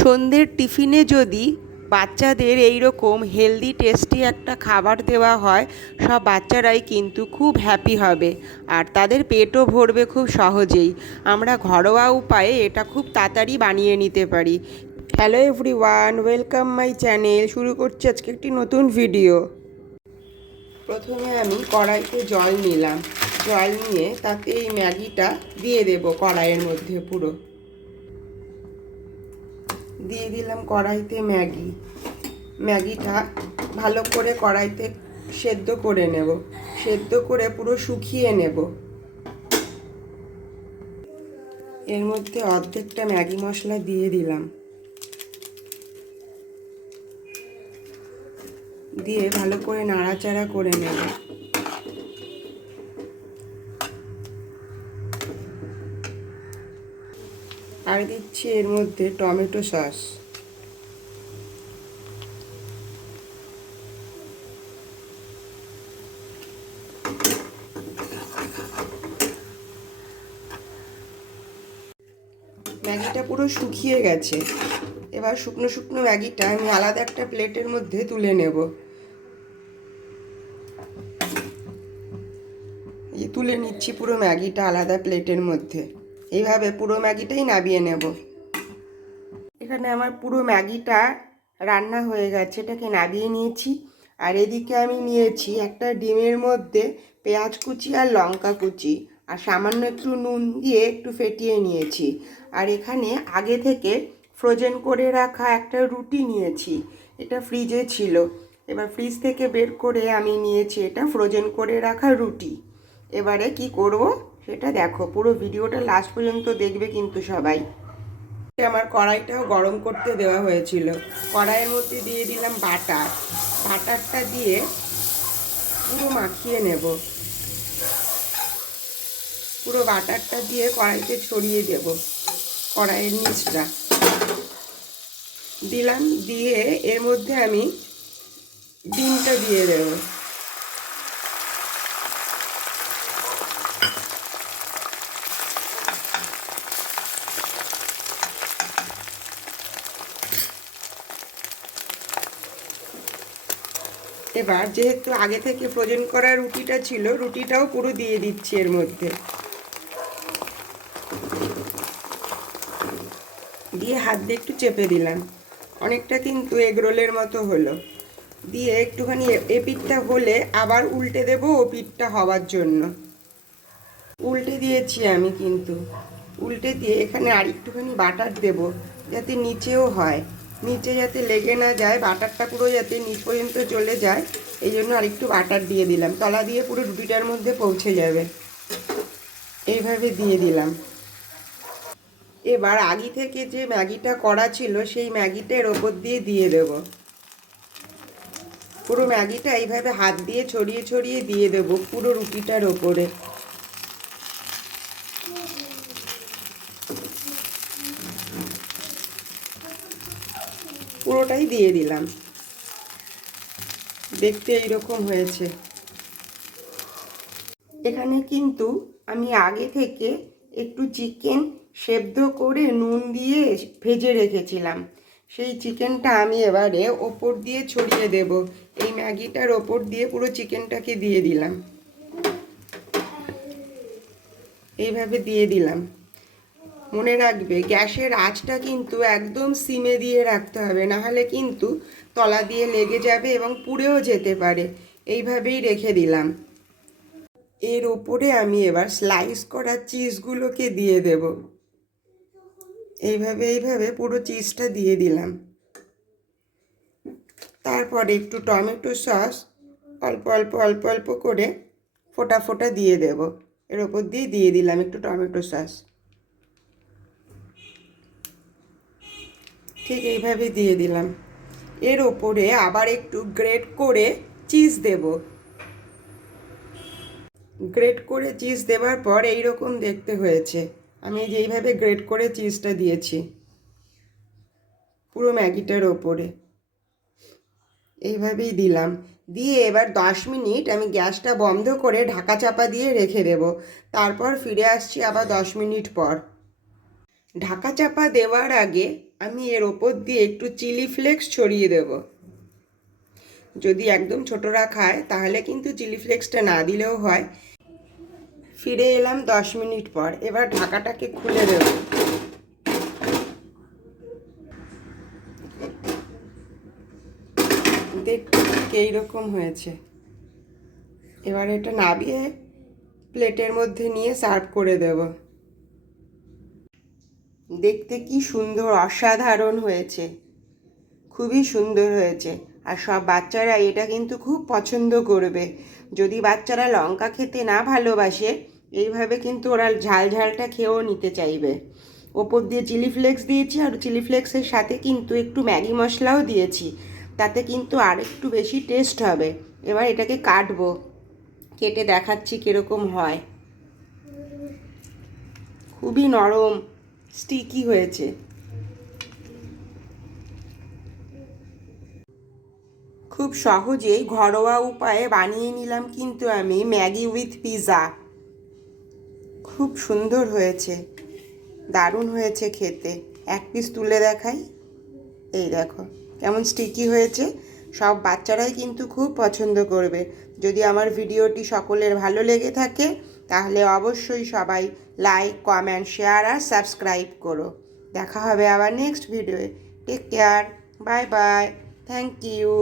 সন্ধ্যের টিফিনে যদি বাচ্চাদের এই রকম হেলদি টেস্টি একটা খাবার দেওয়া হয়, সব বাচ্চারাই কিন্তু খুব হ্যাপি হবে। আর তাদের পেটও ভরবে খুব সহজেই। আমরা ঘরোয়া উপায়ে এটা খুব তাড়াতাড়ি বানিয়ে নিতে পারি। Hello everyone welcome my channel শুরু করছি আজকে একটি নতুন ভিডিও প্রথমে আমি কড়াইতে জল নিলাম। জল নিয়ে তাতে এই ম্যাগিটা দিয়ে দেব কড়াইয়ের মধ্যে পুরো। দিয়ে দিলাম কড়াইতে ম্যাগি। ম্যাগিটা ভালো করে কড়াইতে সেদ্ধ করে নেব। সেদ্ধ করে পুরো শুকিয়ে নেব। এর মধ্যে অর্ধেকটা ম্যাগি মশলা দিয়ে দিলাম। দিয়ে ভালো করে নাড়াচাড়া করে নেব। আর দিচ্ছি এর মধ্যে টমেটো সস। ম্যাগিটা পুরো শুকিয়ে গেছে। এবার শুকনো শুকনো ম্যাগিটা আমি আলাদা একটা প্লেটের মধ্যে তুলে নেব। তুলে নিচ্ছি পুরো ম্যাগিটা আলাদা প্লেটের মধ্যে। এইভাবে পুরো ম্যাগিটাই নাবিয়ে নেব। এখানে আমার পুরো ম্যাগিটা রান্না হয়ে গেছে, এটাকে নাবিয়ে নিয়েছি। আর এদিকে আমি নিয়েছি একটা ডিমের মধ্যে পেঁয়াজ কুচি আর লঙ্কা কুচি। আর সামান্য একটু নুন দিয়ে একটু ফেটিয়ে নিয়েছি। আর এখানে আগে থেকে ফ্রোজেন করে রাখা একটা রুটি নিয়েছি, এটা ফ্রিজে ছিল। এবার ফ্রিজ থেকে বের করে আমি নিয়েছি এটা ফ্রোজেন করে রাখা রুটি। এবারে কি করব? সেটা দেখো, পুরো ভিডিওটা লাস্ট পর্যন্ত দেখবে কিন্তু সবাই। আমার কড়াইটাও গরম করতে দেওয়া হয়েছিল। কড়াইয়ের মধ্যে দিয়ে দিলাম বাটার। বাটারটা দিয়ে পুরো মাখিয়ে নেব। পুরো বাটারটা দিয়ে কড়াইতে ছড়িয়ে দেব, কড়াইয়ের নিচটা। দিলাম, দিয়ে এর মধ্যে আমি ডিমটা দিয়ে দেবো। এবার যেহেতু আগে থেকে ফ্রোজেন করা রুটিটা ছিল, রুটিটাও পুরো দিয়ে দিচ্ছি এর মধ্যে। দিয়ে হাত দিয়ে একটু চেপে দিলাম। অনেকটা কিন্তু এগরোলের মতো হলো। দিয়ে একটুখানি এ পিঠটা হলে আবার উল্টে দেবো ও পিঠটা হওয়ার জন্য। উল্টে দিয়েছি আমি কিন্তু। উল্টে দিয়ে এখানে আর একটুখানি বাটার দেব, যাতে নিচেও হয়। নিচে যাতে লেগে না যায়, বাটারটা পুরো যাতে নিচ পর্যন্ত চলে যায়, এই জন্য আরেকটু বাটার দিয়ে দিলাম। তলা দিয়ে পুরো রুটিটার মধ্যে পৌঁছে যাবে। এইভাবে দিয়ে দিলাম। এবার আগে থেকে যে ম্যাগিটা করা ছিল, সেই ম্যাগিটা এর ওপর দিয়ে দিয়ে দেব। পুরো ম্যাগিটা এইভাবে হাত দিয়ে ছড়িয়ে ছড়িয়ে দিয়ে দেব পুরো রুটিটার ওপরে। পুরোটাই দিয়ে দিলাম। দেখতে এইরকম হয়েছে। এখানে কিন্তু আমি আগে থেকে একটু চিকেন সেদ্ধ করে নুন দিয়ে ভেজে রেখেছিলাম। সেই চিকেনটা আমি এবারে ওপর দিয়ে ছড়িয়ে দেব। এই ম্যাগিটার ওপর দিয়ে পুরো চিকেনটাকে দিয়ে দিলাম। এইভাবে দিয়ে দিলাম। মনে রাখবে, গ্যাসের আঁচটা কিন্তু একদম সিমে দিয়ে রাখতে হবে, নাহলে কিন্তু তলা দিয়ে লেগে যাবে এবং পুড়েও যেতে পারে। এইভাবেই রেখে দিলাম। এর ওপরে আমি এবার স্লাইস করা চিজগুলোকে দিয়ে দেব। এইভাবে এইভাবে পুরো চিজটা দিয়ে দিলাম। তারপরে একটু টমেটো সস, অল্প অল্প অল্প অল্প করে ফোটা ফোটা দিয়ে দেব। এর ওপর দিয়ে দিয়ে দিলাম একটু টমেটো সস। ঠিক এইভাবে দিয়ে দিলাম। এর ওপরে আবার একটু গ্রেট করে চিজ দেব। গ্রেট করে চিজ দেওয়ার পর এই রকম দেখতে হয়েছে। আমি যেইভাবে গ্রেট করে চিজটা দিয়েছি। পুরো ম্যাগিটার ওপরে। এইভাবেই দিলাম। দিয়ে এবার দশ মিনিট আমি গ্যাসটা বন্ধ করে ঢাকা চাপা দিয়ে রেখে দেব। তারপর ফিরে আসছি আবার দশ মিনিট পর। ঢাকা চাপা দেওয়ার আগে আমি এর ওপর দিয়ে একটু চিলি ফ্লেক্স ছড়িয়ে দেব। যদি একদম ছোটরা খায়, তাহলে কিন্তু চিলি ফ্লেক্সটা না দিলেও হয়। ফিরে এলাম দশ মিনিট পর। এবার ঢাকাটাকে খুলে দেব। দেখতে এইরকম হয়েছে। এবার এটা নাবিয়ে প্লেটের মধ্যে নিয়ে সার্ভ করে দেব। দেখতে কি সুন্দর, অসাধারণ হয়েছে। খুবই সুন্দর হয়েছে। আর সব বাচ্চারা এটা কিন্তু খুব পছন্দ করবে। যদি বাচ্চারা লঙ্কা খেতে না ভালোবাসে, এইভাবে কিন্তু ওরা ঝাল ঝালটা খেয়েও নিতে চাইবে। ওপর দিয়ে চিলি ফ্লেক্স দিয়েছি আর চিলি ফ্লেক্সের সাথে কিন্তু একটু ম্যাগি মশলাও দিয়েছি। তাতে কিন্তু আর একটু বেশি টেস্ট হবে। এবার এটাকে কাটবো। কেটে দেখাচ্ছি কীরকম হয়। খুবই নরম। স্টিকি হয়েছে। খুব সহজেই ঘরোয়া উপায়ে বানিয়ে নিলাম কিন্তু আমি ম্যাগি উইথ পিৎজা খুব সুন্দর হয়েছে। দারুণ হয়েছে খেতে। এক পিস তুলে দেখাই। এই দেখো, কেমন স্টিকি হয়েছে। সব বাচ্চারাই কিন্তু খুব পছন্দ করবে। যদি আমার ভিডিওটি সকলের ভালো লেগে থাকে তাহলে অবশ্যই সবাই লাইক কমেন্ট শেয়ার আর সাবস্ক্রাইব করো। দেখা হবে আবার next ভিডিওয়ে take care bye bye thank you